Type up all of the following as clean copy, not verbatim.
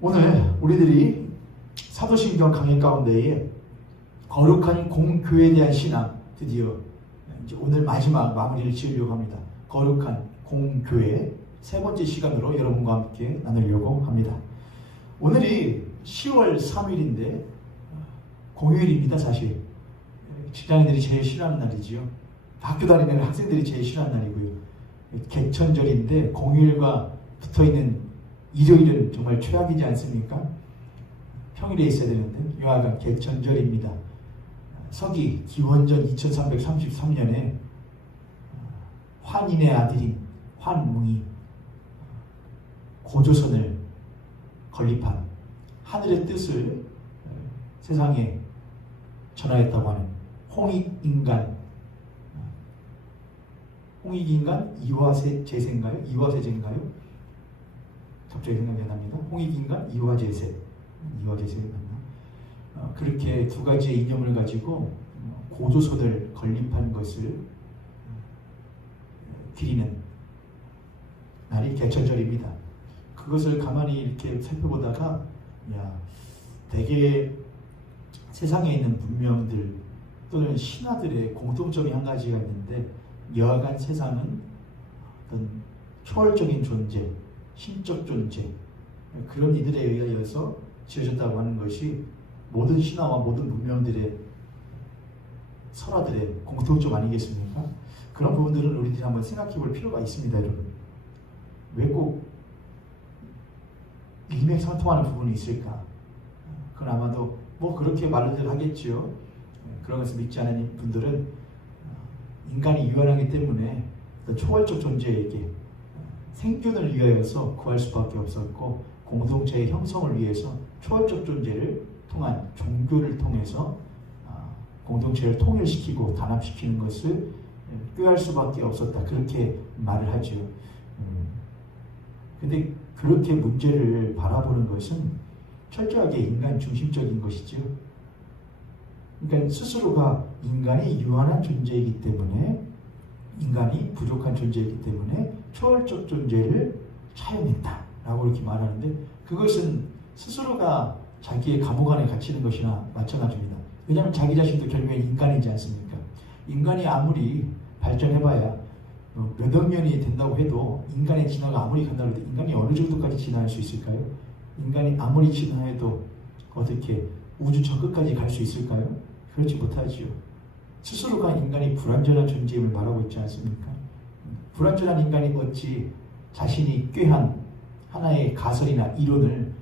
오늘 우리들이 사도신경 강의 가운데에 거룩한 공교회에 대한 신앙, 드디어 이제 오늘 마지막 마무리를 지으려고 합니다. 거룩한 공교회 세 번째 시간으로 여러분과 함께 나누려고 합니다. 오늘이 10월 3일인데 공휴일입니다. 사실 직장인들이 제일 싫어하는 날이지요. 학교 다니는 학생들이 제일 싫어하는 날이고요. 개천절인데 공휴일과 붙어있는 일요일은 정말 최악이지 않습니까? 평일에 있어야 되는데 여하간 개천절입니다. 서기 기원전 2333년에 환인의 아들인 환웅이 고조선을 건립한 하늘의 뜻을 세상에 전하였다고 하는 홍익인간 이화제세인가요? 갑자기 생각이 안 납니다. 홍익인간 이화제세 맞나? 그렇게 두 가지의 이념을 가지고 고조선을 건립한 것을 기리는 날이 개천절입니다. 그것을 가만히 이렇게 살펴보다가 대개 세상에 있는 문명들 또는 신화들의 공통점이 한 가지가 있는데, 여하간 세상은 어떤 초월적인 존재, 신적 존재, 그런 이들에 의하여서 지어졌다고 하는 것이 모든 신화와 모든 문명들의 설화들의 공통점 아니겠습니까? 그런 부분들은 우리들이 한번 생각해 볼 필요가 있습니다, 여러분. 왜 꼭 일맥상통하는 부분이 있을까? 그건 아마도 그렇게 말을 하겠지요. 그런 것을 믿지 않는 분들은 인간이 유한하기 때문에 초월적 존재에게 생존을 위하여서 구할 수밖에 없었고, 공동체의 형성을 위해서 초월적 존재를 통한 종교를 통해서 공동체를 통일시키고 단합시키는 것을 꾀할 수밖에 없었다, 그렇게 말을 하죠. 근데 그렇게 문제를 바라보는 것은 철저하게 인간 중심적인 것이죠. 그러니까 스스로가 인간이 유한한 존재이기 때문에, 인간이 부족한 존재이기 때문에 초월적 존재를 차용했다라고 이렇게 말하는데, 그것은 스스로가 자기의 감옥 안에 갇히는 것이나 마찬가지입니다. 왜냐하면 자기 자신도 결국엔 인간이지 않습니까? 인간이 아무리 발전해봐야 몇억 년이 된다고 해도, 인간의 진화가 아무리 간다고 해도 인간이 어느 정도까지 진화할 수 있을까요? 인간이 아무리 진화해도 어떻게 우주 저 끝까지 갈 수 있을까요? 그렇지 못하지요. 스스로가 인간이 불완전한 존재임을 말하고 있지 않습니까? 불완전한 인간이 어찌 자신이 꾀한 하나의 가설이나 이론을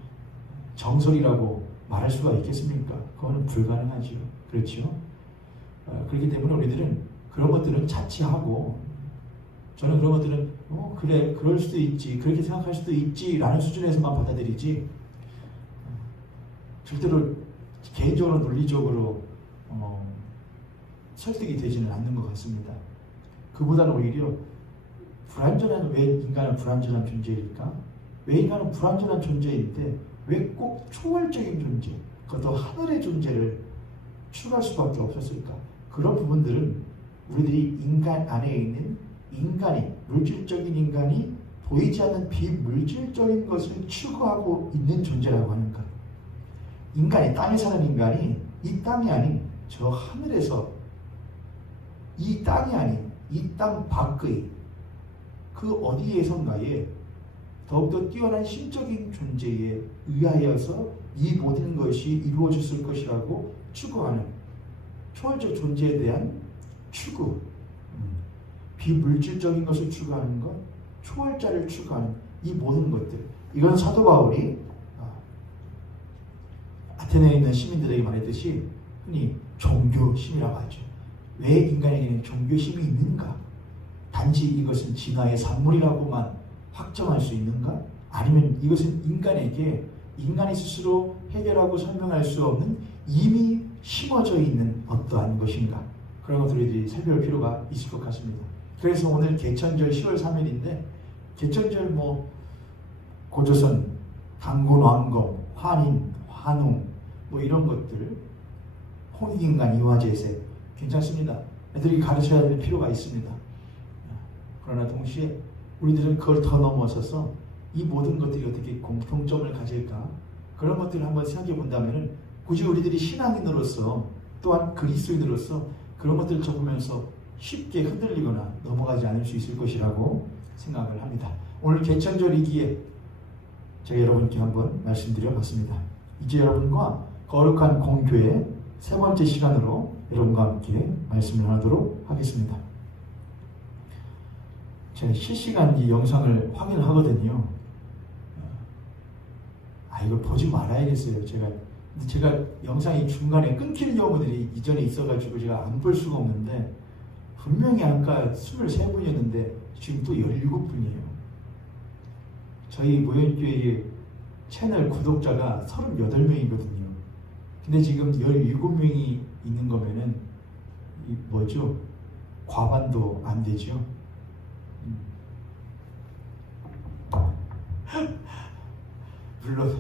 정설이라고 말할 수가 있겠습니까? 그거는 불가능하지요. 그렇죠? 그렇기 때문에 우리들은 그런 것들은 차치하고, 저는 그런 것들은 그래, 그럴 수도 있지, 그렇게 생각할 수도 있지 라는 수준에서만 받아들이지, 절대로 개인적으로 논리적으로 설득이 되지는 않는 것 같습니다. 그보다는 오히려 왜 인간은 불완전한 존재일까? 왜 인간은 불완전한 존재인데 왜 꼭 초월적인 존재, 그것도 하늘의 존재를 추구할 수밖에 없었을까? 그런 부분들은 우리들이 인간 안에 있는 물질적인 인간이 보이지 않는 비물질적인 것을 추구하고 있는 존재라고 하는 것. 인간이, 땅에 사는 인간이 이 땅이 아닌 저 하늘에서, 이 땅이 아닌 이 땅 밖의 그 어디에선가에 더욱더 뛰어난 신적인 존재에 의하여서 이 모든 것이 이루어졌을 것이라고 추구하는 초월적 존재에 대한 추구, 비물질적인 것을 추구하는 것, 초월자를 추구하는 이 모든 것들, 이건 사도 바울이 아테네에 있는 시민들에게 말했듯이 흔히 종교심이라고 하죠. 왜 인간에게는 종교심이 있는가? 단지 이것은 진화의 산물이라고만 확정할 수 있는가? 아니면 이것은 인간이 스스로 해결하고 설명할 수 없는 이미 심어져 있는 어떠한 것인가? 그런 것들을 우리들이 살펴볼 필요가 있을 것 같습니다. 그래서 오늘 개천절 10월 3일인데, 개천절 고조선, 단군 왕검, 환인, 환웅 이런 것들, 홍익인간 이화제세 괜찮습니다. 애들이 가르쳐야 될 필요가 있습니다. 그러나 동시에 우리들은 그걸 더 넘어서서 이 모든 것들이 어떻게 공통점을 가질까? 그런 것들을 한번 생각해 본다면 굳이 우리들이 신앙인으로서 또한 그리스도인으로서 그런 것들을 적으면서 쉽게 흔들리거나 넘어가지 않을 수 있을 것이라고 생각을 합니다. 오늘 개천절이기에 제가 여러분께 한번 말씀드려 봤습니다. 이제 여러분과 거룩한 공교회 세 번째 시간으로 여러분과 함께 말씀을 하도록 하겠습니다. 제가 실시간 이 영상을 확인을 하거든요. 이걸 보지 말아야겠어요. 제가 영상이 중간에 끊기는 경우들이 이전에 있어가지고 제가 안 볼 수가 없는데, 분명히 아까 23분이었는데 지금 또 17분이에요. 저희 모현교회 채널 구독자가 38명이거든요. 근데 지금 17명이 있는 거면은 뭐죠? 과반도 안 되죠. 물론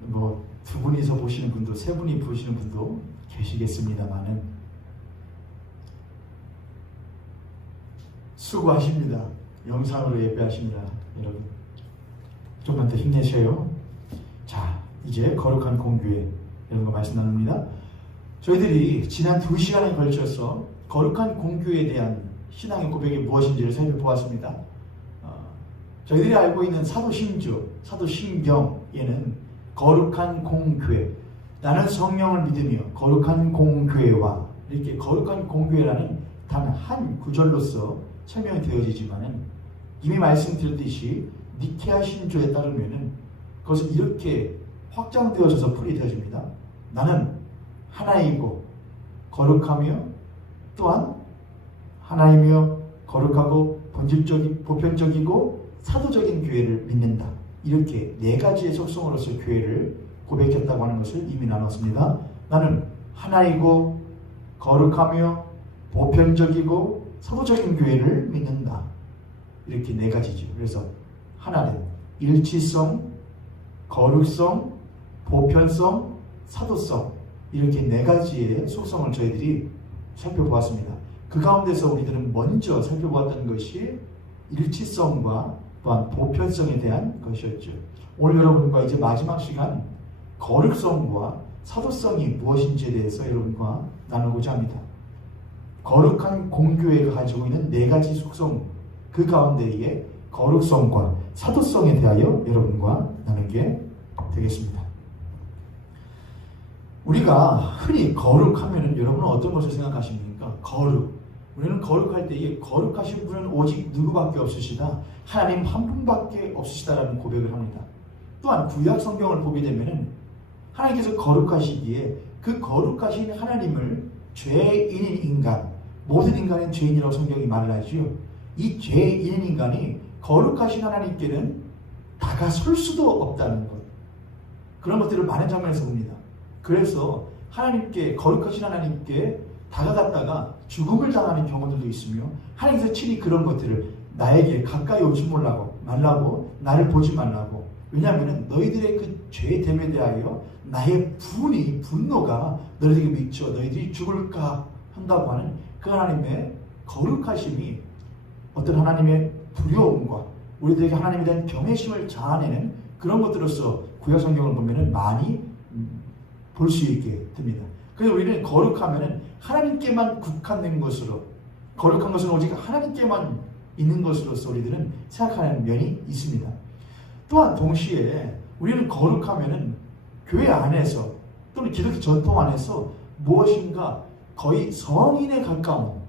뭐 두 분이서 보시는 분도 세 분이 보시는 분도 계시겠습니다만은 수고하십니다. 영상으로 예배하십니다. 여러분 좀만 더 힘내셔요. 자, 이제 거룩한 공교회 여러분과 말씀 나눕니다. 저희들이 지난 2시간에 걸쳐서 거룩한 공교회에 대한 신앙의 고백이 무엇인지를 살펴보았습니다. 저희들이 알고 있는 사도신조, 사도신경에는 거룩한 공교회, 나는 성령을 믿으며 거룩한 공교회와 이렇게 거룩한 공교회라는 단 한 구절로서 설명이 되어지지만은 이미 말씀드렸듯이 니케아 신조에 따르면은 그것은 이렇게 확장되어져서 풀이되어집니다. 나는 하나이고 거룩하며 또한 하나이며 거룩하고 본질적인 보편적이고 사도적인 교회를 믿는다. 이렇게 네 가지의 속성으로서 교회를 고백했다고 하는 것을 이미 나눴습니다. 나는 하나이고 거룩하며 보편적이고 사도적인 교회를 믿는다. 이렇게 네 가지죠. 그래서 하나는 일치성, 거룩성, 보편성, 사도성, 이렇게 네 가지의 속성을 저희들이 살펴보았습니다. 그 가운데서 우리들은 먼저 살펴보았던 것이 일치성과 또한 보편성에 대한 것이었죠. 오늘 여러분과 이제 마지막 시간 거룩성과 사도성이 무엇인지에 대해서 여러분과 나누고자 합니다. 거룩한 공교회가 가지고 있는 네 가지 속성, 그 가운데에 거룩성과 사도성에 대하여 여러분과 나누게 되겠습니다. 우리가 흔히 거룩하면 여러분은 어떤 것을 생각하십니까? 거룩. 우리는 거룩할 때에 거룩하신 분은 오직 누구밖에 없으시다. 하나님 한 분밖에 없으시다라는 고백을 합니다. 또한 구약 성경을 보게 되면 하나님께서 거룩하시기에 그 거룩하신 하나님을 죄인인 인간, 모든 인간은 죄인이라고 성경이 말을 하지요. 이 죄인인 인간이 거룩하신 하나님께는 다가설 수도 없다는 것, 그런 것들을 많은 장면에서 봅니다. 그래서 하나님께, 거룩하신 하나님께 다가갔다가 죽음을 당하는 경우들도 있으며, 하나님께서 친히 그런 것들을 나에게 가까이 오지 말라고 나를 보지 말라고, 왜냐하면 너희들의 그 죄됨에 대하여 나의 분노가 너희들에게 미쳐 너희들이 죽을까 한다고 하는 그 하나님의 거룩하심이 어떤 하나님의 두려움과 우리들에게 하나님에 대한 경외심을 자아내는 그런 것들로서 구약 성경을 보면 많이 볼 수 있게 됩니다. 그래서 우리는 거룩하면 하나님께만 국한된 것으로, 거룩한 것은 오직 하나님께만 있는 것으로서 우리들은 생각하는 면이 있습니다. 또한 동시에 우리는 거룩하면 교회 안에서 또는 기독교 전통 안에서 무엇인가 거의 성인에 가까운,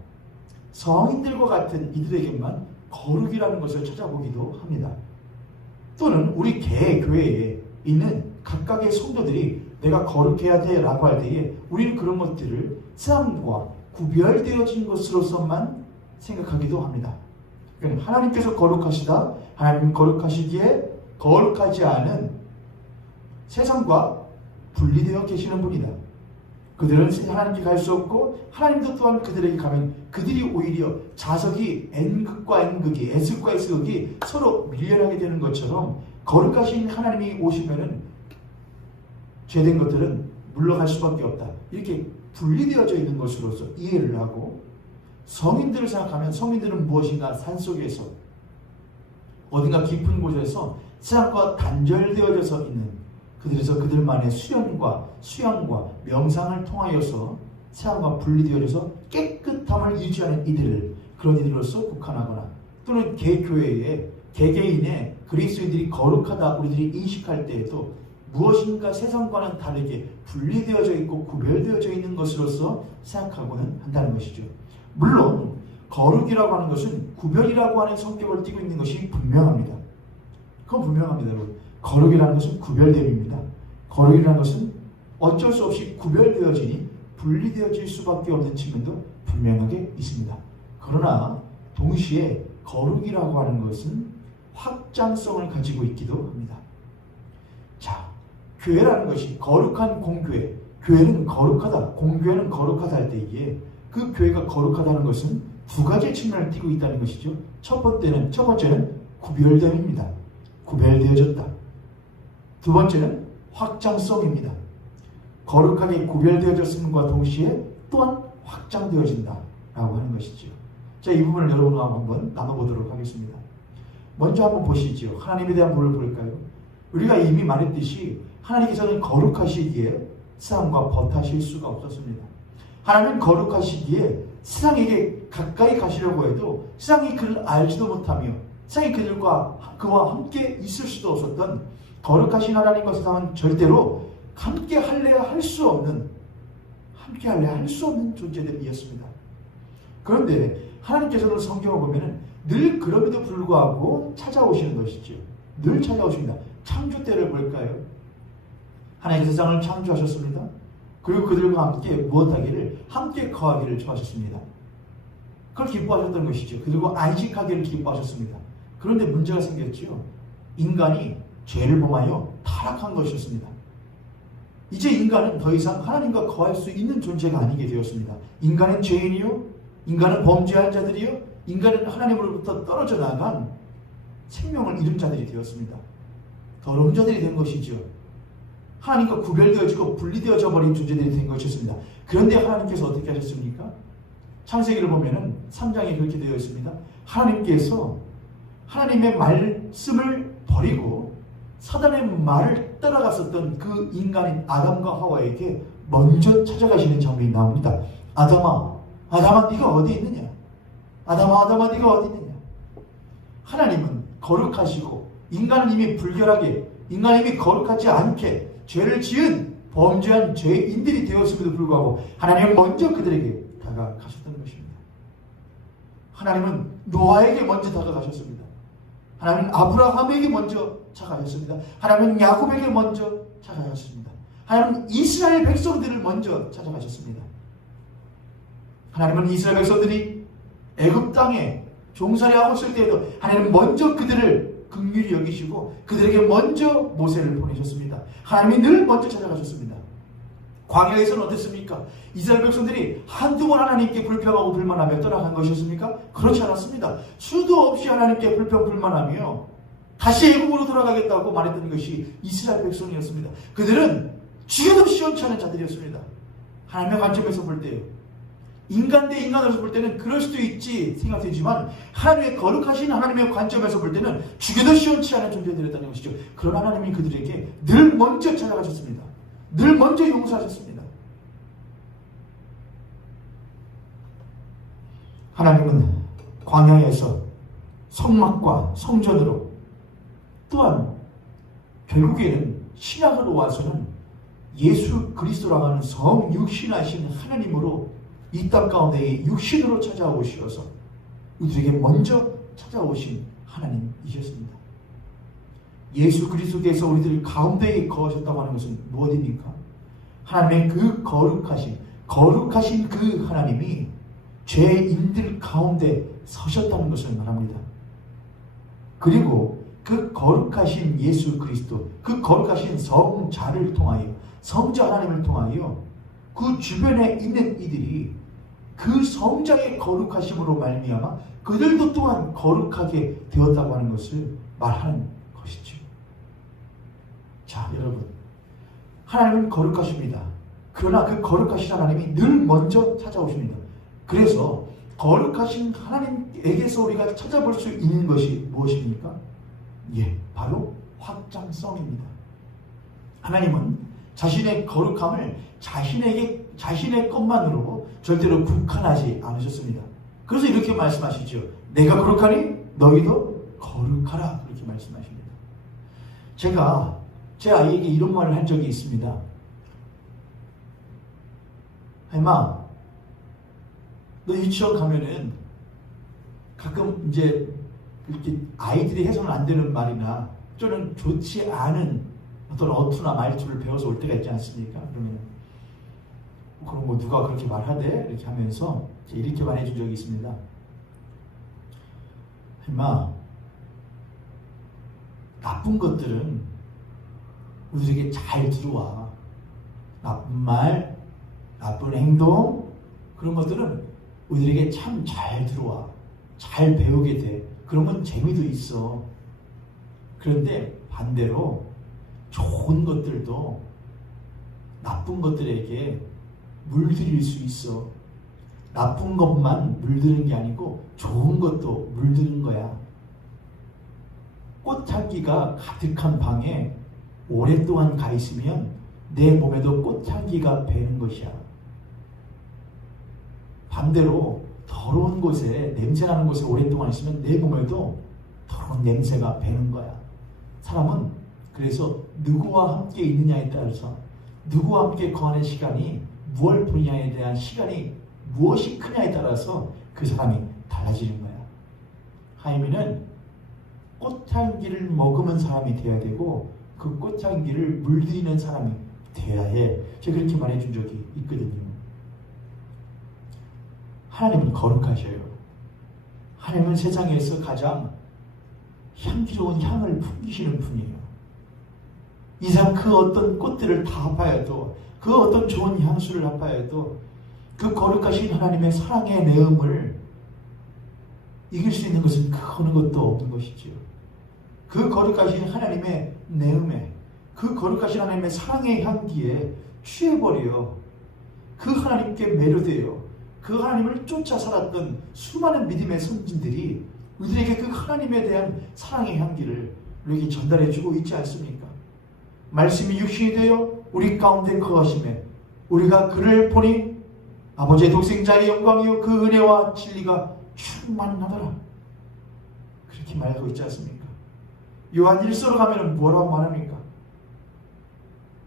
성인들과 같은 이들에게만 거룩이라는 것을 찾아보기도 합니다. 또는 우리 개교회에 있는 각각의 성도들이 내가 거룩해야 돼 라고 할 때에 우리는 그런 것들을 세상과 구별되어진 것으로서만 생각하기도 합니다. 그러니까 하나님께서 거룩하시다, 하나님 거룩하시기에 거룩하지 않은 세상과 분리되어 계시는 분이다. 그들은 하나님께 갈 수 없고 하나님도 또한 그들에게 가면 그들이 오히려 자석이 N극과 N극이, S극과 S극이 서로 밀려나게 되는 것처럼 거룩하신 하나님이 오시면은 죄된 것들은 물러갈 수밖에 없다. 이렇게 분리되어져 있는 것으로서 이해를 하고, 성인들을 생각하면 성인들은 무엇인가 산속에서 어딘가 깊은 곳에서 세상과 단절되어져서 있는 그들에서 그들만의 수양과 명상을 통하여서 세상과 분리되어져서 깨끗함을 유지하는 이들을 그런 이들로서 국한하거나 또는 개교회에 개개인의 그리스도인들이 거룩하다 우리들이 인식할 때에도 무엇인가 세상과는 다르게 분리되어져 있고 구별되어져 있는 것으로서 생각하고는 한다는 것이죠. 물론 거룩이라고 하는 것은 구별이라고 하는 성격을 띠고 있는 것이 분명합니다. 그건 분명합니다, 여러분. 거룩이라는 것은 구별됨입니다. 거룩이라는 것은 어쩔 수 없이 구별되어지니 분리되어질 수밖에 없는 측면도 분명하게 있습니다. 그러나 동시에 거룩이라고 하는 것은 확장성을 가지고 있기도 합니다. 자, 교회라는 것이 거룩한 공교회, 교회는 거룩하다, 공교회는 거룩하다 할 때에 그 교회가 거룩하다는 것은 두 가지 측면을 띠고 있다는 것이죠. 첫 번째는 구별됨입니다. 구별되어졌다. 두 번째는 확장성입니다. 거룩하게 구별되어졌음과 동시에 또한 확장되어진다 라고 하는 것이죠. 자, 이 부분을 여러분과 한번 나눠보도록 하겠습니다. 먼저 한번 보시죠. 하나님에 대한 부를 볼까요? 우리가 이미 말했듯이 하나님께서는 거룩하시기에 세상과 벗하실 수가 없었습니다. 하나님은 거룩하시기에 세상에게 가까이 가시려고 해도 세상이 그를 알지도 못하며 세상이 그와 함께 있을 수도 없었던 거룩하신 하나님과 세상은 절대로 함께 할래야 할 수 없는 존재들이었습니다. 그런데 하나님께서는 성경을 보면은 늘 그럼에도 불구하고 찾아오시는 것이죠. 늘 찾아오십니다. 창조 때를 볼까요? 하나님의 세상을 창조하셨습니다. 그리고 그들과 함께 무엇하기를 함께 거하기를 좋아하셨습니다. 그걸 기뻐하셨던 것이죠. 그들과 안식하기를 기뻐하셨습니다. 그런데 문제가 생겼죠. 인간이 죄를 범하여 타락한 것이었습니다. 이제 인간은 더 이상 하나님과 거할 수 있는 존재가 아니게 되었습니다. 인간은 죄인이요, 인간은 범죄한 자들이요, 인간은 하나님으로부터 떨어져 나간 생명을 잃은 자들이 되었습니다. 더러운 자들이 된 것이죠. 하나님과 구별되어지고 분리되어져 버린 존재들이 된 것이었습니다. 그런데 하나님께서 어떻게 하셨습니까? 창세기를 보면은 3장에 그렇게 되어 있습니다. 하나님께서 하나님의 말씀을 버리고 사단의 말을 따라갔었던 그 인간인 아담과 하와에게 먼저 찾아가시는 장면이 나옵니다. 아담아 네가 어디 있느냐? 아담아 네가 어디 있느냐? 하나님은 거룩하시고 인간은 이미 불결하게, 인간은 이미 거룩하지 않게 죄를 지은 범죄한 죄인들이 되었음에도 불구하고 하나님은 먼저 그들에게 다가가셨던 것입니다. 하나님은 노아에게 먼저 다가가셨습니다. 하나님은 아브라함에게 먼저 찾아가셨습니다. 하나님은 야곱에게 먼저 찾아가셨습니다. 하나님은 이스라엘 백성들을 먼저 찾아가셨습니다. 하나님은 이스라엘 백성들이 애굽 땅에 종살이하고 있을 때에도 하나님은 먼저 그들을 긍휼히 여기시고 그들에게 먼저 모세를 보내셨습니다. 하나님이 늘 먼저 찾아가셨습니다. 광야에서는 어땠습니까? 이스라엘 백성들이 한두 번 하나님께 불평하고 불만하며 떠나간 것이었습니까? 그렇지 않았습니다. 수도 없이 하나님께 불평불만하며 다시 애굽으로 돌아가겠다고 말했던 것이 이스라엘 백성이었습니다. 그들은 죽여도 시원치 않은 자들이었습니다. 하나님의 관점에서 볼 때요. 인간 대 인간으로서 볼 때는 그럴 수도 있지 생각되지만 하나님의 거룩하신 하나님의 관점에서 볼 때는 죽여도 시원치 않은 존재들이었다는 것이죠. 그런 하나님이 그들에게 늘 먼저 찾아가셨습니다. 늘 먼저 용서하셨습니다. 하나님은 광야에서 성막과 성전으로 또한 결국에는 신약으로 와서는 예수 그리스도라고 하는 성육신하신 하나님으로 이 땅 가운데 육신으로 찾아오셔서 우리에게 먼저 찾아오신 하나님이셨습니다. 예수 그리스도께서 우리들 가운데에 거하셨다고 하는 것은 무엇입니까? 하나님의 그 거룩하신 그 하나님이 죄인들 가운데 서셨다는 것을 말합니다. 그리고 그 거룩하신 예수 그리스도, 그 거룩하신 성자를 통하여, 성자 하나님을 통하여 그 주변에 있는 이들이 그 성자의 거룩하심으로 말미암아 그들도 또한 거룩하게 되었다고 하는 것을 말하는 것이죠. 자, 여러분, 하나님은 거룩하십니다. 그러나 그 거룩하신 하나님이 늘 먼저 찾아오십니다. 그래서 거룩하신 하나님에게서 우리가 찾아볼 수 있는 것이 무엇입니까? 바로 확장성입니다. 하나님은 자신의 거룩함을 자신의 것만으로 절대로 국한하지 않으셨습니다. 그래서 이렇게 말씀하시죠. 내가 거룩하니 너희도 거룩하라. 그렇게 말씀하십니다. 제가 제 아이에게 이런 말을 한 적이 있습니다. 혜마, 너 유치원 가면은 가끔 이제 이렇게 아이들이 해서는 안 되는 말이나 또는 좋지 않은 어떤 어투나 말투를 배워서 올 때가 있지 않습니까? 그러면 그럼 뭐 누가 그렇게 말하대? 이렇게 하면서 이렇게 말해준 적이 있습니다. 혜마, 나쁜 것들은 우리에게 잘 들어와. 나쁜 말, 나쁜 행동, 그런 것들은 우리에게 참 잘 들어와. 잘 배우게 돼. 그러면 재미도 있어. 그런데 반대로 좋은 것들도 나쁜 것들에게 물들일 수 있어. 나쁜 것만 물드는 게 아니고 좋은 것도 물드는 거야. 꽃향기가 가득한 방에 오랫동안 가 있으면 내 몸에도 꽃향기가 배는 것이야. 반대로 더러운 곳에, 냄새나는 곳에 오랫동안 있으면 내 몸에도 더러운 냄새가 배는 거야. 사람은 그래서 누구와 함께 있느냐에 따라서, 누구와 함께 거하는 시간이 무엇을 보느냐에 대한 시간이 무엇이 크냐에 따라서 그 사람이 달라지는 거야. 하이미는 꽃향기를 머금은 사람이 되어야 되고 그 꽃향기를 물들이는 사람이 되어야 해. 제가 그렇게 말해준 적이 있거든요. 하나님은 거룩하셔요. 하나님은 세상에서 가장 향기로운 향을 풍기시는 분이에요. 이상 그 어떤 꽃들을 다 합하여도, 그 어떤 좋은 향수를 합하여도 그 거룩하신 하나님의 사랑의 내음을 이길 수 있는 것은 그 어느 것도 없는 것이지요. 그 거룩하신 하나님의 내음에, 그 거룩하신 하나님의 사랑의 향기에 취해버려 그 하나님께 매료되어 그 하나님을 쫓아 살았던 수많은 믿음의 선진들이 우리에게 그 하나님에 대한 사랑의 향기를 우리에게 전달해주고 있지 않습니까? 말씀이 육신이 되어 우리 가운데 거하심에 우리가 그를 보니 아버지의 독생자의 영광이요 그 은혜와 진리가 충만하더라. 그렇게 말하고 있지 않습니까? 요한 1서로 가면 뭐라고 말합니까?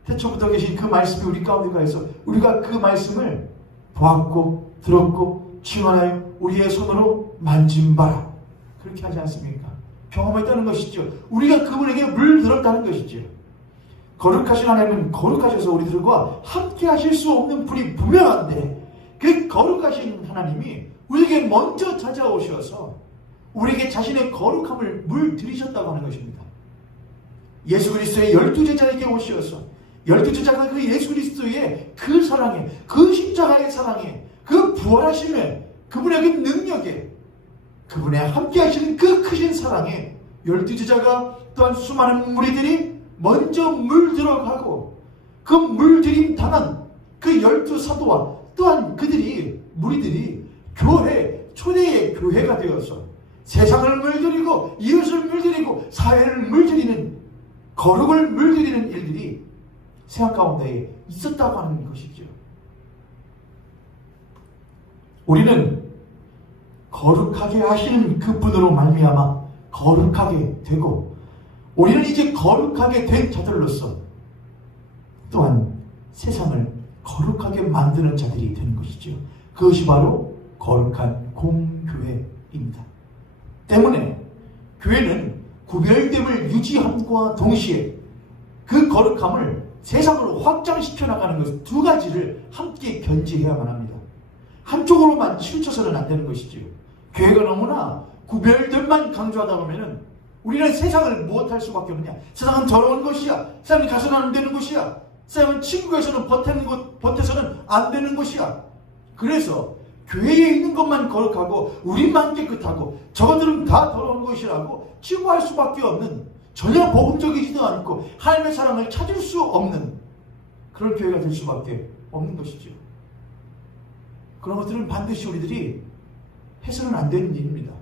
태초부터 계신 그 말씀이 우리 가운데 가해서 우리가 그 말씀을 보았고 들었고 증언하여 우리의 손으로 만진 바라. 그렇게 하지 않습니까? 경험했다는 것이죠. 우리가 그분에게 물들었다는 것이죠. 거룩하신 하나님은 거룩하셔서 우리들과 함께 하실 수 없는 분이 분명한데 그 거룩하신 하나님이 우리에게 먼저 찾아오셔서 우리에게 자신의 거룩함을 물들이셨다고 하는 것입니다. 예수 그리스도의 12제자에게 오셔서 12제자가 그 예수 그리스도의 그 사랑에, 그 십자가의 사랑에, 그 부활하심에, 그분의 그 능력에, 그분의 함께 하시는 그 크신 사랑에 12제자가 또한 수많은 무리들이 먼저 물들어가고 그 물들임 당한 그 12사도와 또한 그들이, 무리들이 교회, 초대의 교회가 되어서 세상을 물들이고 이웃을 물들이고 사회를 물들이는, 거룩을 물들이는 일들이 세상 가운데 있었다고 하는 것이죠. 우리는 거룩하게 하시는 그 분으로 말미암아 거룩하게 되고 우리는 이제 거룩하게 된 자들로서 또한 세상을 거룩하게 만드는 자들이 되는 것이죠. 그것이 바로 거룩한 공교회입니다. 때문에 교회는 구별됨을 유지함과 동시에 그 거룩함을 세상으로 확장시켜 나가는 것 두 가지를 함께 견지해야만 합니다. 한쪽으로만 치우쳐서는 안 되는 것이지요. 교회가 너무나 구별됨만 강조하다 보면은 우리는 세상을 무엇할 수밖에 없느냐. 세상은 더러운 것이야. 세상은 가서는 안 되는 것이야. 세상은 친구에서는 버텨서는 안 되는 것이야. 그래서 교회에 있는 것만 거룩하고 우리만 깨끗하고 저것들은 다 더러운 것이라고 치부할 수밖에 없는, 전혀 복음적이지도 않고 하나님의 사랑을 찾을 수 없는 그런 교회가 될 수밖에 없는 것이죠. 그런 것들은 반드시 우리들이 해서는 안 되는 일입니다.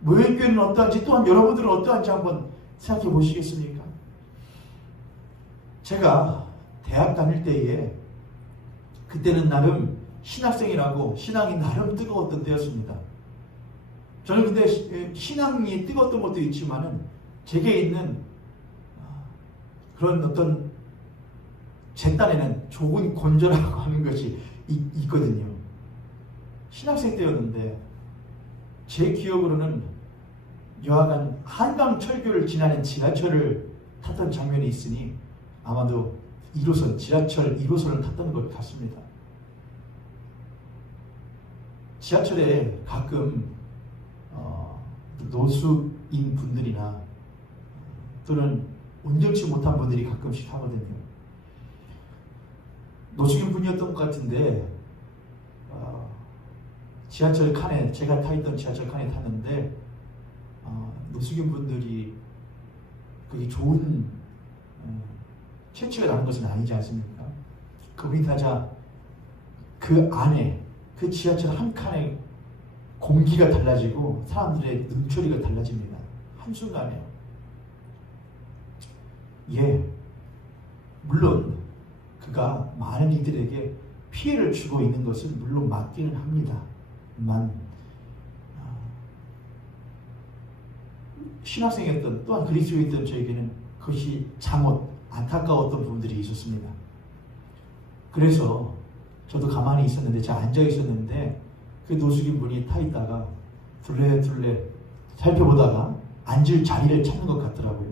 모형교회는 어떠한지, 또한 여러분들은 어떠한지 한번 생각해 보시겠습니까? 제가 대학 다닐 때에 그때는 나름 신학생이라고 신앙이 나름 뜨거웠던 때였습니다. 저는 근데 신앙이 뜨거웠던 것도 있지만은 제게 있는 그런 어떤 제 딴에는 좋은 권조라고 하는 것이 있거든요. 신학생 때였는데 제 기억으로는 여하간 한강 철교를 지나는 지하철을 탔던 장면이 있으니 아마도 1호선, 지하철 1호선을 탔던 것 같습니다. 지하철에 가끔 노숙인 분들이나 또는 온전치 못한 분들이 가끔씩 타거든요. 노숙인 분이었던 것 같은데 지하철 칸에, 제가 타 있던 지하철 칸에 탔는데 노숙인 분들이 그게 좋은 채취가 나는 것은 아니지 않습니까? 그분이 타자 그 안에, 그 지하철 한 칸에 공기가 달라지고 사람들의 눈초리가 달라집니다. 한순간에. 예, 물론 그가 많은 이들에게 피해를 주고 있는 것은 물론 맞기는 합니다만 신학생이었던, 또한 그리스도에 있던 저에게는 그것이 잘못 안타까웠던 부분들이 있었습니다. 그래서 저도 가만히 있었는데, 제가 앉아 있었는데 그 노숙인 분이 타 있다가 둘레둘레 살펴보다가 앉을 자리를 찾는 것 같더라고요.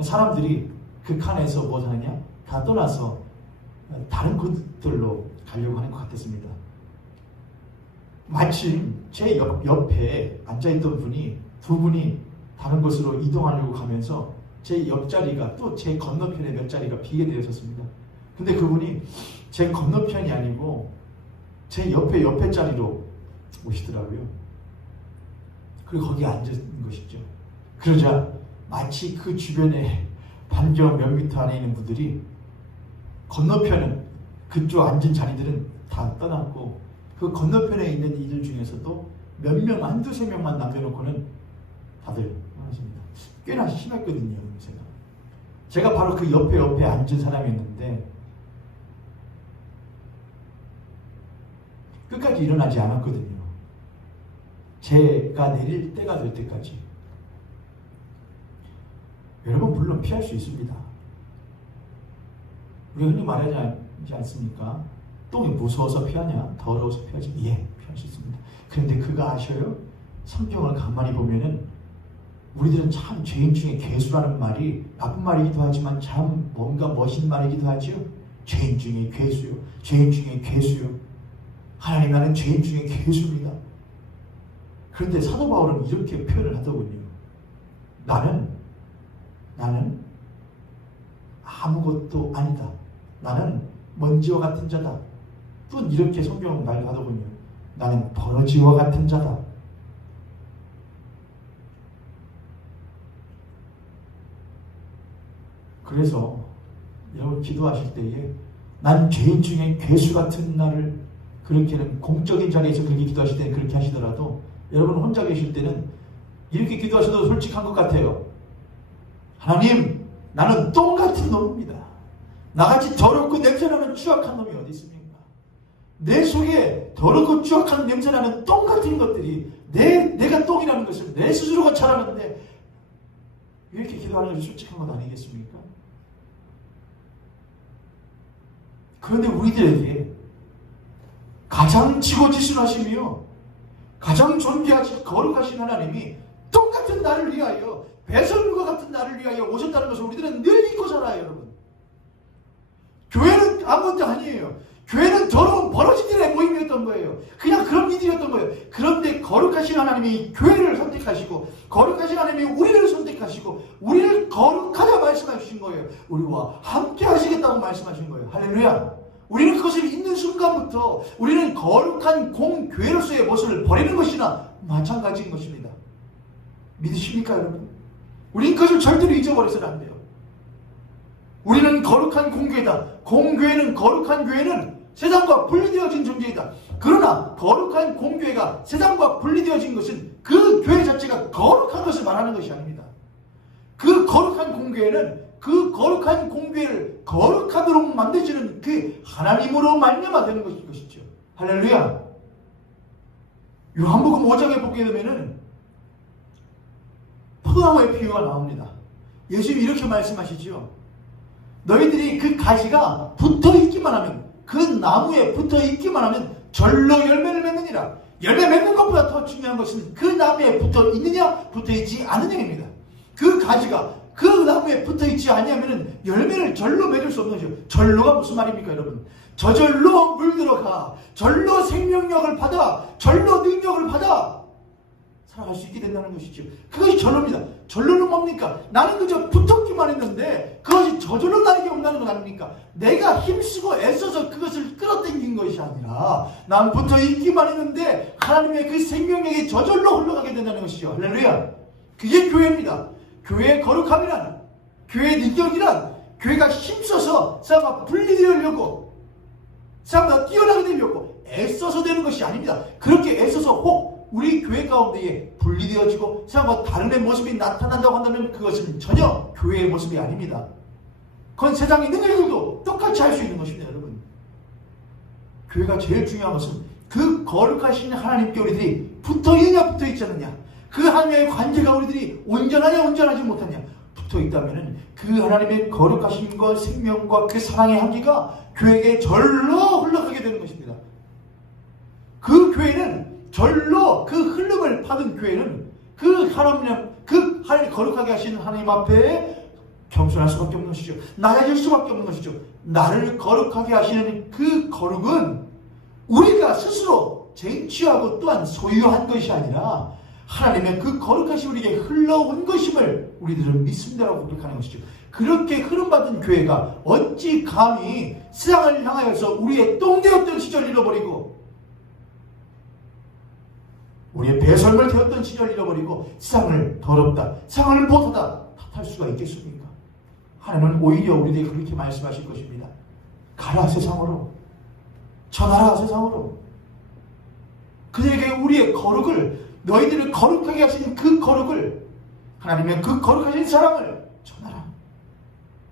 사람들이 그 칸에서 뭐 하느냐? 다 떠나서 다른 곳들로 가려고 하는 것 같았습니다. 마침 제 옆에 앉아있던 분이, 두 분이 다른 곳으로 이동하려고 가면서 제 옆자리가 또 제 건너편에 몇 자리가 비게 되었었습니다. 근데 그분이 제 건너편이 아니고 제 옆에 자리로 오시더라고요. 그리고 거기 앉은 것이죠. 그러자 마치 그 주변에 반경 몇 미터 안에 있는 분들이, 건너편은, 그쪽 앉은 자리들은 다 떠났고 그 건너편에 있는 이들 중에서도 몇 명, 한두 세 명만 남겨놓고는 다들 하십니다. 꽤나 심했거든요. 제가 바로 그 옆에 앉은 사람이었는데 끝까지 일어나지 않았거든요. 제가 내릴 때가 될 때까지. 여러분, 물론 피할 수 있습니다. 우리가 흔히 말하지 않습니까? 똥이 무서워서 피하냐? 더러워서 피하지? 예, 피할 수 있습니다. 그런데 그거 아셔요? 성경을 가만히 보면은 우리들은 참 죄인 중에 괴수라는 말이 나쁜 말이기도 하지만 참 뭔가 멋있는 말이기도 하죠. 죄인 중에 괴수요. 죄인 중에 괴수요. 하나님, 나는 죄인 중에 괴수입니다. 그런데 사도 바울은 이렇게 표현을 하더군요. 나는 아무것도 아니다. 나는 먼지와 같은 자다. 또 이렇게 성경은 말도 하더군요. 나는 버러지와 같은 자다. 그래서 여러분 기도하실 때에 난 죄인 중에 괴수 같은 나를, 그렇게는 공적인 자리에서 그렇게 기도하실 때는 그렇게 하시더라도 여러분 혼자 계실 때는 이렇게 기도하셔도 솔직한 것 같아요. 하나님, 나는 똥 같은 놈입니다. 나같이 더럽고 냄새나는 추악한 놈이 어디 있습니까? 내 속에 더럽고 추악한 냄새나는 똥 같은 것들이 내가 똥이라는 것을 내 스스로가 잘 아는데 이렇게 기도하는 것이 솔직한 것 아니겠습니까? 그런데 우리들에게 가장 지고지순하시며 가장 존귀하시고 거룩하신 하나님이 똑같은 나를 위하여, 배설물과 같은 나를 위하여 오셨다는 것을 우리들은 늘 믿고 살아요. 여러분, 교회는 아무것도 아니에요. 교회는 더러운 버러지들의 모임이었던 거예요. 그냥 그런 이들이었던 거예요. 그런데 거룩하신 하나님이 교회를 선택하시고 거룩하신 하나님이 우리를 선택하시고 우리를 거룩하다 말씀하신 거예요. 우리와 함께 하시겠다고 말씀하신 거예요. 할렐루야. 우리는 그것을 있는 순간부터 우리는 거룩한 공교회로서의 모습을 버리는 것이나 마찬가지인 것입니다. 믿으십니까, 여러분? 우리는 그것을 절대로 잊어버려서는 안 돼요. 우리는 거룩한 공교회다. 공교회는, 거룩한 교회는 세상과 분리되어진 존재이다. 그러나 거룩한 공교회가 세상과 분리되어진 것은 그 교회 자체가 거룩한 것을 말하는 것이 아닙니다. 그 거룩한 공교회는 그 거룩한 공교회를 거룩하도록 만드시는 그 하나님으로 말미암아 되는 것이죠. 할렐루야. 요한복음 5장에 보게 되면은 포도나무의 비유가 나옵니다. 예수님이 이렇게 말씀하시죠. 너희들이 그 가지가 붙어있기만 하면, 그 나무에 붙어있기만 하면 절로 열매를 맺느니라. 열매 맺는 것보다 더 중요한 것은 그 나무에 붙어있느냐 붙어있지 않느냐입니다. 그 가지가 그 나무에 붙어있지 않으면 열매를 절로 맺을 수 없는 것이죠. 절로가 무슨 말입니까 여러분? 저절로 물들어가, 절로 생명력을 받아, 절로 능력을 받아 살아갈 수 있게 된다는 것이죠. 그것이 절로입니다. 절로는 뭡니까? 나는 그저 붙었기만 했는데 그것이 저절로 나에게 온다는 건 아닙니까? 내가 힘쓰고 애써서 그것을 끌어당긴 것이 아니라 난 붙어있기만 했는데 하나님의 그 생명력이 저절로 흘러가게 된다는 것이죠. 할렐루야. 그게 교회입니다. 교회의 거룩함이란, 교회의 능력이란, 교회가 힘써서 사람과 분리되려고, 사람과 뛰어나게 되려고 애써서 되는 것이 아닙니다. 그렇게 애써서 혹 우리 교회 가운데에 분리되어지고 사람과 다른 모습이 나타난다고 한다면 그것은 전혀 교회의 모습이 아닙니다. 그건 세상에 있는 일들도 똑같이 할 수 있는 것입니다. 여러분, 교회가 제일 중요한 것은 그 거룩하신 하나님께 우리들이 붙어있느냐 붙어있지 않느냐, 그 하나님의 관계가 우리들이 온전하냐 온전하지 못하냐, 붙어있다면 그 하나님의 거룩하심과 생명과 그 사랑의 향기가 교회에게 절로 흘러가게 되는 것입니다. 그 교회는 절로 그 흐름을 받은 교회는 그 하나님, 그 거룩하게 하시는 하나님 앞에 겸손할 수밖에 없는 것이죠. 낮아질 수밖에 없는 것이죠. 나를 거룩하게 하시는 그 거룩은 우리가 스스로 쟁취하고 또한 소유한 것이 아니라 하나님의 그 거룩하신 우리에게 흘러온 것임을 우리들은 믿습니다라고 고백하는 것이죠. 그렇게 흐름받은 교회가 어찌 감히 세상을 향하여서 우리의 똥되었던 시절 잃어버리고 우리의 배설물 되었던 시절 잃어버리고 세상을 더럽다, 세상을 못하다 탓할 수가 있겠습니까? 하나님은 오히려 우리에게 그렇게 말씀하실 것입니다. 가라 세상으로, 전하라 세상으로. 그들에게 우리의 거룩을, 너희들을 거룩하게 하시는 그 거룩을, 하나님의 그 거룩하신 사랑을 전하라.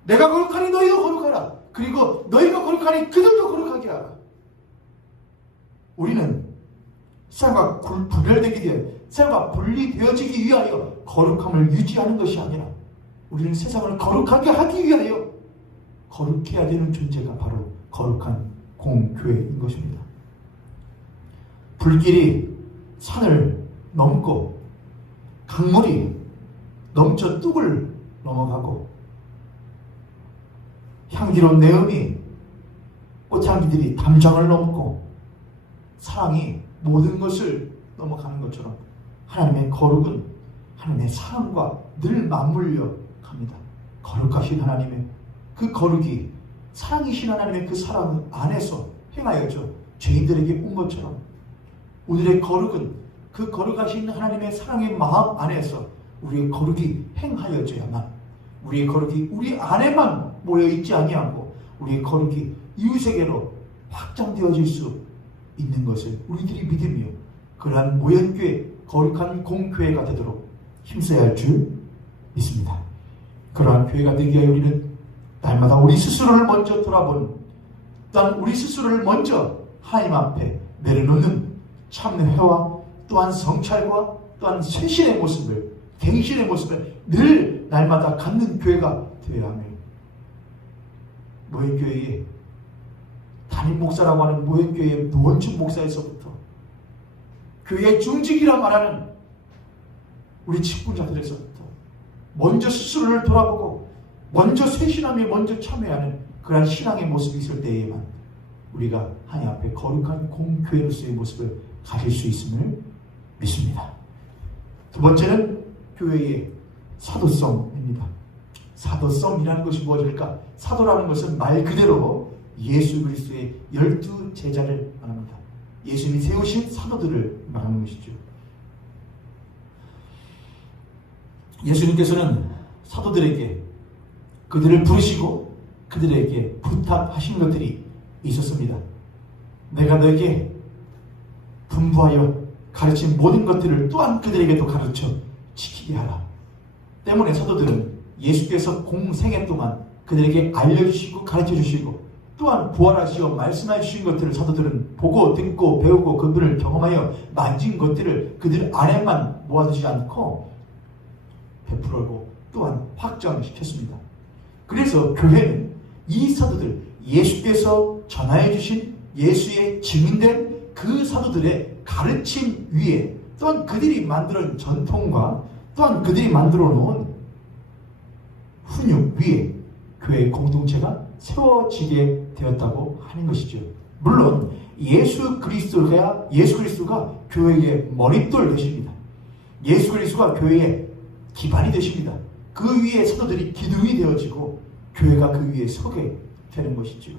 내가 거룩하니 너희도 거룩하라. 그리고 너희가 거룩하니 그들도 거룩하게 하라. 우리는 세상과 구별되기 위해, 세상과 분리되어지기 위하여 거룩함을 유지하는 것이 아니라 우리는 세상을 거룩하게 하기 위하여 거룩해야 되는 존재가 바로 거룩한 공교회인 것입니다. 불길이 산을 넘고 강물이 넘쳐 뚝을 넘어가고 향기로운 내음이 꽃향기들이 담장을 넘고 사랑이 모든 것을 넘어가는 것처럼 하나님의 거룩은 하나님의 사랑과 늘 맞물려 갑니다. 거룩하신 하나님의 그 거룩이 사랑이신 하나님의 그 사랑 안에서 행하여져 죄인들에게 온 것처럼 우리의 거룩은 그 거룩하신 하나님의 사랑의 마음 안에서 우리의 거룩이 행하여져야만, 우리의 거룩이 우리 안에만 모여있지 아니하고 우리의 거룩이 이웃에게로 확장되어질 수 있는 것을 우리들이 믿으며 그러한 모현교회, 거룩한 공교회가 되도록 힘써야 할 줄 믿습니다. 그러한 교회가 되기 위해 우리는 날마다 우리 스스로를 먼저 돌아보는, 또한 우리 스스로를 먼저 하나님 앞에 내려놓는 참회와 또한 성찰과 또한 쇄신의 모습을, 갱신의 모습을 늘 날마다 갖는 교회가 되어야 합니다. 모현교회의 담임 목사라고 하는 모현교회의 노원춘 목사에서부터 교회의 중직이라 말하는 우리 직분자들에서부터 먼저 스스로를 돌아보고 먼저 쇄신하며 먼저 참여하는 그러한 신앙의 모습이 있을 때에만 우리가 하나님 앞에 거룩한 공교회로서의 모습을 가질 수 있음을 믿습니다. 두 번째는 교회의 사도성입니다. 사도성이라는 것이 무엇일까? 사도라는 것은 말 그대로 예수 그리스도의 12제자를 말합니다. 예수님이 세우신 사도들을 말하는 것이죠. 예수님께서는 사도들에게 그들을 부르시고 그들에게 부탁하신 것들이 있었습니다. 내가 너에게 분부하여 가르친 모든 것들을 또한 그들에게도 가르쳐 지키게 하라. 때문에 사도들은 예수께서 공생애 동안 그들에게 알려주시고 가르쳐주시고 또한 부활하시어 말씀해 주신 것들을 사도들은 보고 듣고 배우고 그분을 경험하여 만진 것들을 그들 안에만 모아두지 않고 베풀고 또한 확장시켰습니다. 그래서 교회는 이 사도들, 예수께서 전하여 주신 예수의 증인된 그 사도들의 가르침 위에 또한 그들이 만들어 전통과 또한 그들이 만들어 놓은 훈육 위에 교회의 공동체가 세워지게 되었다고 하는 것이죠. 물론 예수 그리스도가 교회의 머릿돌 되십니다. 예수 그리스도가 교회의 기반이 되십니다. 그 위에 사도들이 기둥이 되어지고 교회가 그 위에 서게 되는 것이죠.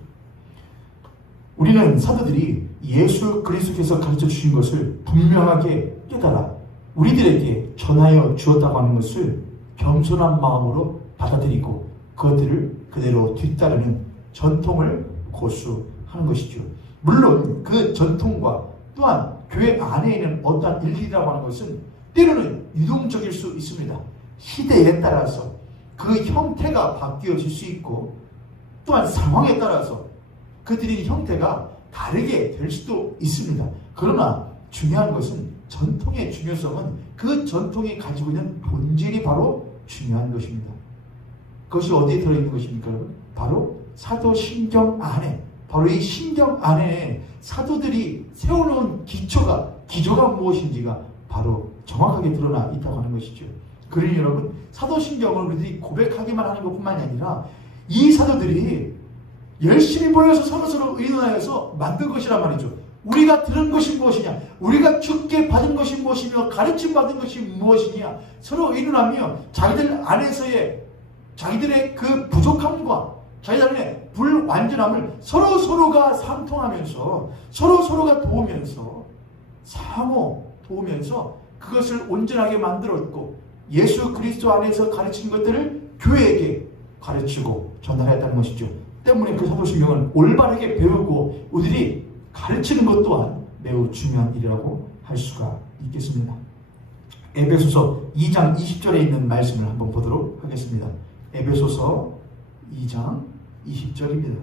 우리는 사도들이 예수 그리스도께서 가르쳐 주신 것을 분명하게 깨달아 우리들에게 전하여 주었다고 하는 것을 겸손한 마음으로 받아들이고 그것들을 그대로 뒤따르는 전통을 고수하는 것이죠. 물론 그 전통과 또한 교회 안에 있는 어떠한 일이라고 하는 것은 때로는 유동적일 수 있습니다. 시대에 따라서 그 형태가 바뀌어질 수 있고 또한 상황에 따라서 그들의 형태가 다르게 될 수도 있습니다. 그러나 중요한 것은 전통의 중요성은 그 전통이 가지고 있는 본질이 바로 중요한 것입니다. 그것이 어디에 들어있는 것입니까, 여러분? 바로 사도신경 안에, 바로 이 신경 안에 사도들이 세워놓은 기조가 무엇인지가 바로 정확하게 드러나 있다고 하는 것이죠. 그러니 여러분, 사도신경을 우리들이 고백하기만 하는 것뿐만이 아니라 이 사도들이 열심히 모여서 서로서로 의논하여서 만든 것이란 말이죠. 우리가 들은 것이 무엇이냐, 우리가 주께 받은 것이 무엇이며 가르침 받은 것이 무엇이냐 서로 의논하며 자기들 안에서의 자기들의 그 부족함과 자기들의 불완전함을 서로가 상통하면서 서로가 도우면서 상호 도우면서 그것을 온전하게 만들었고 예수 그리스도 안에서 가르친 것들을 교회에게 가르치고 전달했다는 것이죠. 때문에 그 사도신경은 올바르게 배우고 우리들이 가르치는 것 또한 매우 중요한 일이라고 할 수가 있겠습니다. 에베소서 2장 20절에 있는 말씀을 한번 보도록 하겠습니다. 에베소서 2장 20절입니다.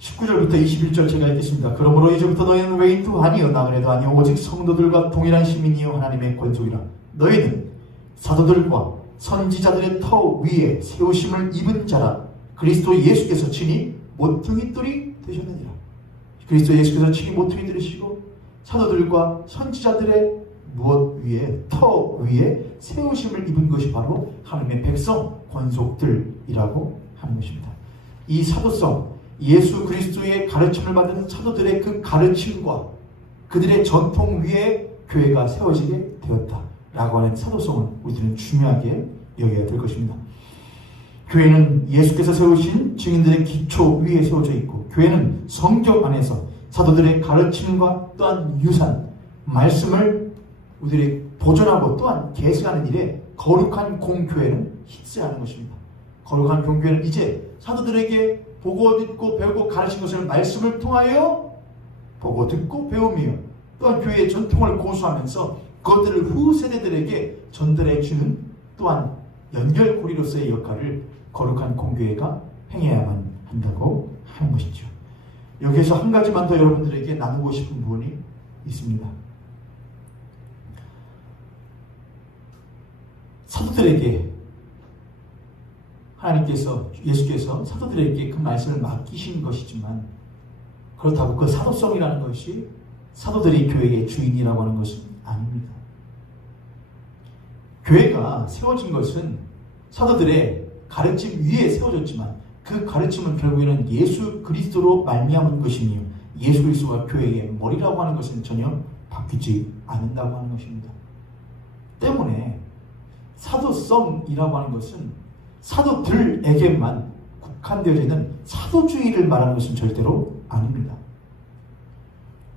(19절부터) 21절 제가 읽겠습니다. 그러므로 이제부터 너희는 외인도 아니요 나그네도 아니요 오직 성도들과 동일한 시민이요 하나님의 권속이라. 너희는 사도들과 선지자들의 터 위에 세우심을 입은 자라. 그리스도 예수께서 친히 모퉁이 돌이 되셨느니라. 그리스도 예수께서 친히 모퉁이 되시고 사도들과 선지자들의 무엇 위에, 터 위에 세우심을 입은 것이 바로 하나님의 백성 권속들이라고 하는 것입니다. 이 사도성, 예수 그리스도의 가르침을 받은 사도들의 그 가르침과 그들의 전통 위에 교회가 세워지게 되었다라고 하는 사도성을 우리들은 중요하게 여겨야 될 것입니다. 교회는 예수께서 세우신 증인들의 기초 위에 세워져 있고 교회는 성경 안에서 사도들의 가르침과 또한 유산, 말씀을 우리들이 보존하고 또한 계승하는 일에 거룩한 공교회는 희생하는 것입니다. 거룩한 공교회는 이제 사도들에게 보고 듣고 배우고 가르친 것을 말씀을 통하여 보고 듣고 배우며 또한 교회의 전통을 고수하면서 그것들을 후 세대들에게 전달해 주는 또한 연결고리로서의 역할을 거룩한 공교회가 행해야만 한다고 하는 것이죠. 여기에서 한 가지만 더 여러분들에게 나누고 싶은 부분이 있습니다. 사도들에게 하나님께서, 예수께서 사도들에게 그 말씀을 맡기신 것이지만 그렇다고 그 사도성이라는 것이 사도들이 교회의 주인이라고 하는 것은 아닙니다. 교회가 세워진 것은 사도들의 가르침 위에 세워졌지만 그 가르침은 결국에는 예수 그리스도로 말미암은 것이며 예수 그리스도가 교회의 머리라고 하는 것은 전혀 바뀌지 않는다고 하는 것입니다. 때문에 사도성이라고 하는 것은 사도들에게만 국한되어져 있는 사도주의를 말하는 것은 절대로 아닙니다.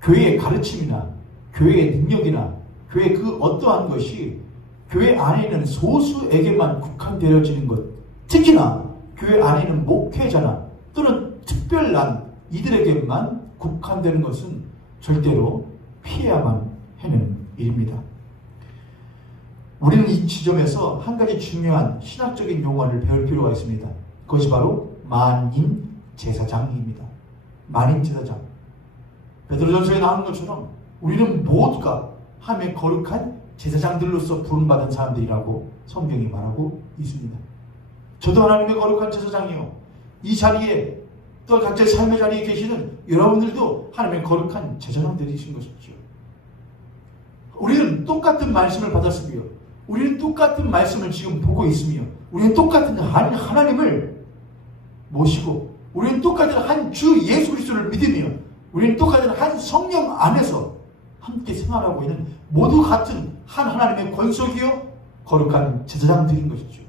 교회의 가르침이나 교회의 능력이나 교회의 그 어떠한 것이 교회 안에 있는 소수에게만 국한되어지는 것, 특히나 교회 안에 있는 목회자나 또는 특별한 이들에게만 국한되는 것은 절대로 피해야만 하는 일입니다. 우리는 이 지점에서 한 가지 중요한 신학적인 용어를 배울 필요가 있습니다. 그것이 바로 만인 제사장입니다. 만인 제사장. 베드로전서에 나온 것처럼 우리는 모두가 하나님의 거룩한 제사장들로서 부름받은 사람들이라고 성경이 말하고 있습니다. 저도 하나님의 거룩한 제사장이요. 이 자리에 또 각자의 삶의 자리에 계시는 여러분들도 하나님의 거룩한 제사장들이신 것이죠. 우리는 똑같은 말씀을 받았으며 우리는 똑같은 말씀을 지금 보고 있으며 우리는 똑같은 하나님을 모시고 우리는 똑같은 한 주 예수 그리스도를 믿으며 우리는 똑같은 한 성령 안에서 함께 생활하고 있는 모두 같은 한 하나님의 권속이요 거룩한 제사장들인 것이죠.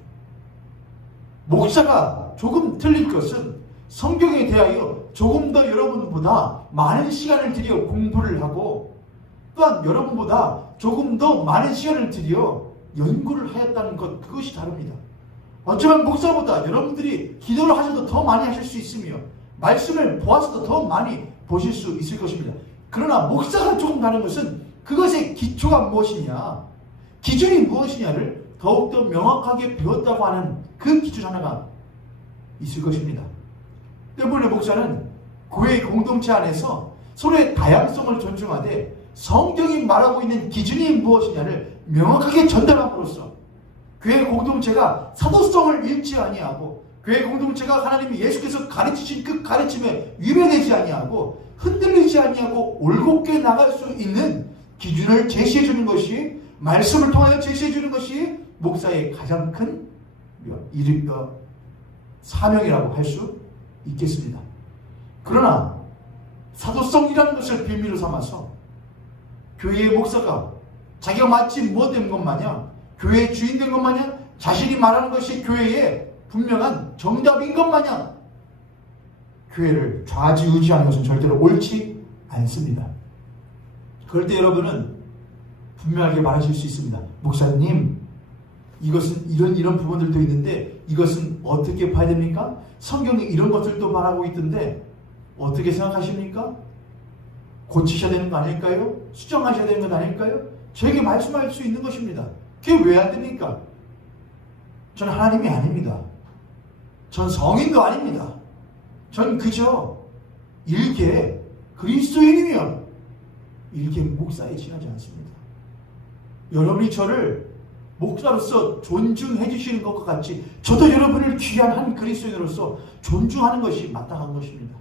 목사가 조금 틀린 것은 성경에 대하여 조금 더 여러분보다 많은 시간을 들여 공부를 하고 또한 여러분보다 조금 더 많은 시간을 들여 연구를 하였다는 것, 그것이 다릅니다. 어쩌면 목사보다 여러분들이 기도를 하셔도 더 많이 하실 수 있으며 말씀을 보아서도 더 많이 보실 수 있을 것입니다. 그러나 목사가 조금 다른 것은 그것의 기초가 무엇이냐, 기준이 무엇이냐를 더욱더 명확하게 배웠다고 하는 그 기준 하나가 있을 것입니다. 때문에 목사는 교회 공동체 안에서 서로의 다양성을 존중하되 성경이 말하고 있는 기준이 무엇이냐를 명확하게 전달함으로써 교회 공동체가 사도성을 잃지 아니하고 교회 공동체가 하나님이 예수께서 가르치신 그 가르침에 위배되지 아니하고 흔들리지 아니하고 올곧게 나갈 수 있는 기준을 제시해 주는 것이, 말씀을 통하여 제시해 주는 것이 목사의 가장 큰 사명이라고 할 수 있겠습니다. 그러나 사도성이라는 것을 빌미로 삼아서 교회의 목사가 자기가 마치 못된 것 마냥, 교회의 주인 된 것 마냥, 자신이 말하는 것이 교회의 분명한 정답인 것 마냥 교회를 좌지우지하는 것은 절대로 옳지 않습니다. 그럴 때 여러분은 분명하게 말하실 수 있습니다. 목사님, 이것은 이런 부분들도 있는데 이것은 어떻게 봐야 됩니까? 성경이 이런 것들도 말하고 있던데 어떻게 생각하십니까? 고치셔야 되는 거 아닐까요? 수정하셔야 되는 것 아닐까요? 저에게 말씀할 수 있는 것입니다. 그게 왜 안 됩니까? 저는 하나님이 아닙니다. 전 성인도 아닙니다. 전 그저 일개 그리스도인이며 일개 목사에 지나지 않습니다. 여러분이 저를 목사로서 존중해 주시는 것과 같이 저도 여러분을 귀한 한 그리스도인으로서 존중하는 것이 마땅한 것입니다.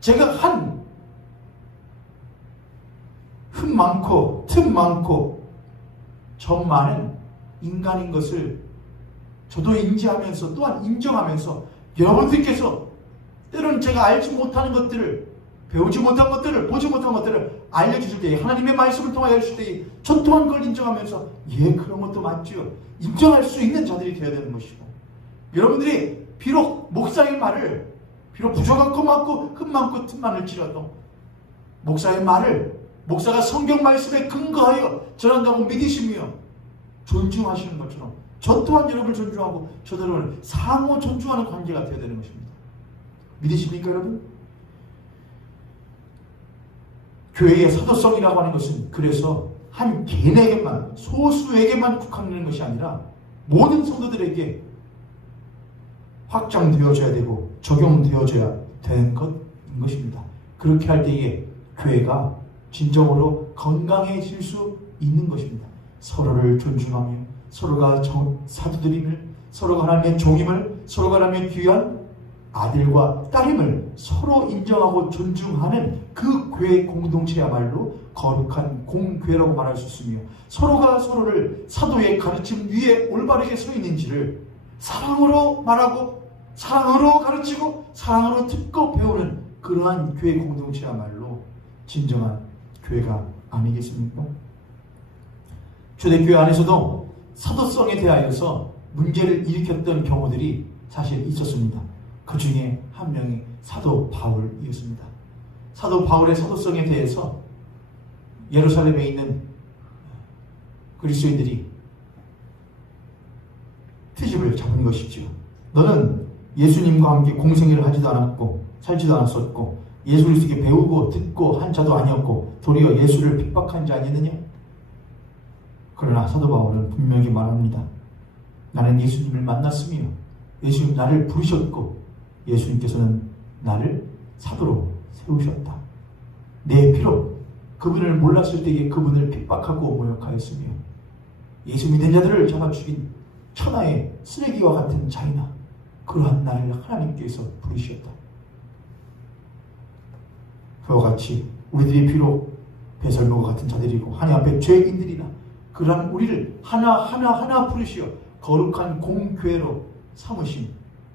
제가 한 흠 많고 틈 많고 점 많은 인간인 것을 저도 인지하면서 또한 인정하면서 여러분들께서 때로는 제가 알지 못하는 것들을, 배우지 못한 것들을, 보지 못한 것들을 알려주실 때, 하나님의 말씀을 통하여 해주실 때 저 또한 그걸 인정하면서 그런 것도 맞죠, 인정할 수 있는 자들이 되어야 되는 것이고, 여러분들이 비록 목사의 말을 비록 부족하고 많고 흠 많고 틈 많을지라도 목사의 말을 목사가 성경 말씀에 근거하여 전한다고 믿으시며 존중하시는 것처럼 저 또한 여러분을 존중하고 저도 여러분을 상호 존중하는 관계가 되어야 되는 것입니다. 믿으십니까 여러분? 교회의 사도성이라고 하는 것은 그래서 한 개인에게만, 소수에게만 국한되는 것이 아니라 모든 성도들에게 확장되어져야 되고 적용되어져야 되는 것인 것입니다. 그렇게 할 때에 교회가 진정으로 건강해질 수 있는 것입니다. 서로를 존중하며 서로가 사도들임을, 서로가 하나님의 종임을, 서로가 하나님의 귀한 아들과 딸임을 서로 인정하고 존중하는 그 교회 공동체야말로 거룩한 공교회라고 말할 수 있으며, 서로가 서로를 사도의 가르침 위에 올바르게 서 있는지를 사랑으로 말하고 사랑으로 가르치고 사랑으로 듣고 배우는 그러한 교회 공동체야말로 진정한 교회가 아니겠습니까? 초대교회 안에서도 사도성에 대하여서 문제를 일으켰던 경우들이 사실 있었습니다. 그 중에 한 명이 사도 바울이었습니다. 사도 바울의 사도성에 대해서 예루살렘에 있는 그리스도인들이 트집을 잡은 것이죠. 너는 예수님과 함께 공생애를 하지도 않았고 살지도 않았었고 예수 그리스도께 배우고 듣고 한 자도 아니었고 도리어 예수를 핍박한 자 아니느냐? 그러나 사도 바울은 분명히 말합니다. 나는 예수님을 만났으며 예수님 나를 부르셨고 예수님께서는 나를 사도로 세우셨다. 내 피로 그분을 몰랐을 때에 그분을 핍박하고 모욕하였으며 예수 믿는 자들을 잡아 죽인 천하의 쓰레기와 같은 자이나 그러한 나를 하나님께서 부르셨다. 그와 같이 우리들이 비록 배설물과 같은 자들이고 하나님 앞에 죄인들이나 그러한 우리를 하나하나 부르시어 거룩한 공교회로 삼으신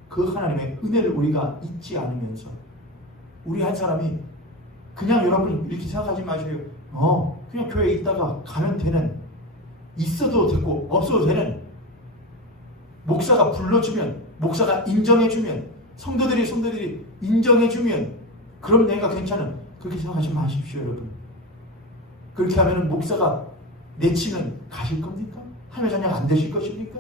그 하나님의 은혜를 우리가 잊지 않으면서 우리 한 사람이 그냥 여러분 이렇게 생각하지 마세요. 그냥 교회에 있다가 가면 되는, 있어도 되고 없어도 되는, 목사가 불러주면, 목사가 인정해주면, 성도들이 인정해주면 그럼 내가 괜찮은, 그렇게 생각하지 마십시오 여러분. 그렇게 하면 목사가 내치면 가실 겁니까? 하나님의 자녀가 안 되실 것입니까?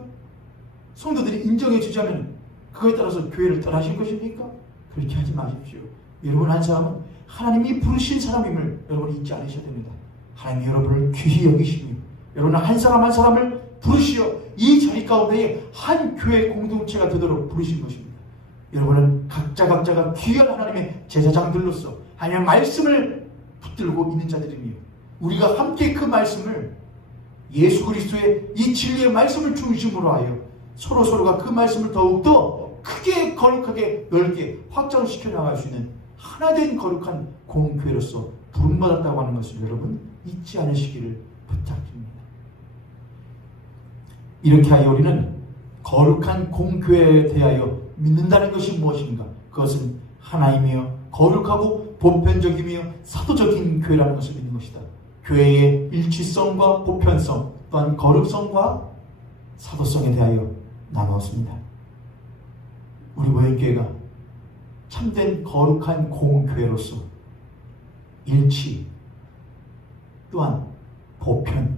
성도들이 인정해주자면 그거에 따라서 교회를 떠나실 것입니까? 그렇게 하지 마십시오. 여러분 한 사람은 하나님이 부르신 사람임을 여러분이 잊지 않으셔야 됩니다. 하나님이 여러분을 귀히 여기시니 여러분 한 사람 한 사람을 부르시어 이 자리 가운데에 한 교회 공동체가 되도록 부르신 것입니다. 여러분은 각자가 귀한 하나님의 제사장들로서 하나님의 말씀을 붙들고 있는 자들이며 우리가 함께 그 말씀을 예수 그리스도의 이 진리의 말씀을 중심으로 하여 서로가 그 말씀을 더욱더 크게 거룩하게 넓게 확장시켜 나갈 수 있는 하나된 거룩한 공교회로서 부름받았다고 하는 것을 여러분 잊지 않으시기를 부탁드립니다. 이렇게 하여 우리는 거룩한 공교회에 대하여 믿는다는 것이 무엇인가? 그것은 하나이며 거룩하고 보편적이며 사도적인 교회라는 것을 믿는 것이다. 교회의 일치성과 보편성 또한 거룩성과 사도성에 대하여 나누었습니다. 우리 모형교회가 참된 거룩한 공교회로서 일치 또한 보편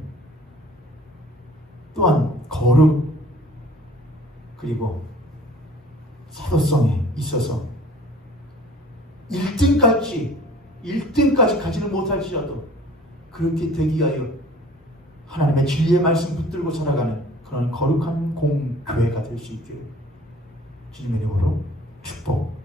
또한 거룩 그리고 사도성에 있어서 1등까지 가지는 못할지라도 그렇게 되기 위하여 하나님의 진리의 말씀 붙들고 살아가는 그런 거룩한 공교회가 될 수 있기를 주님의 이름으로 축복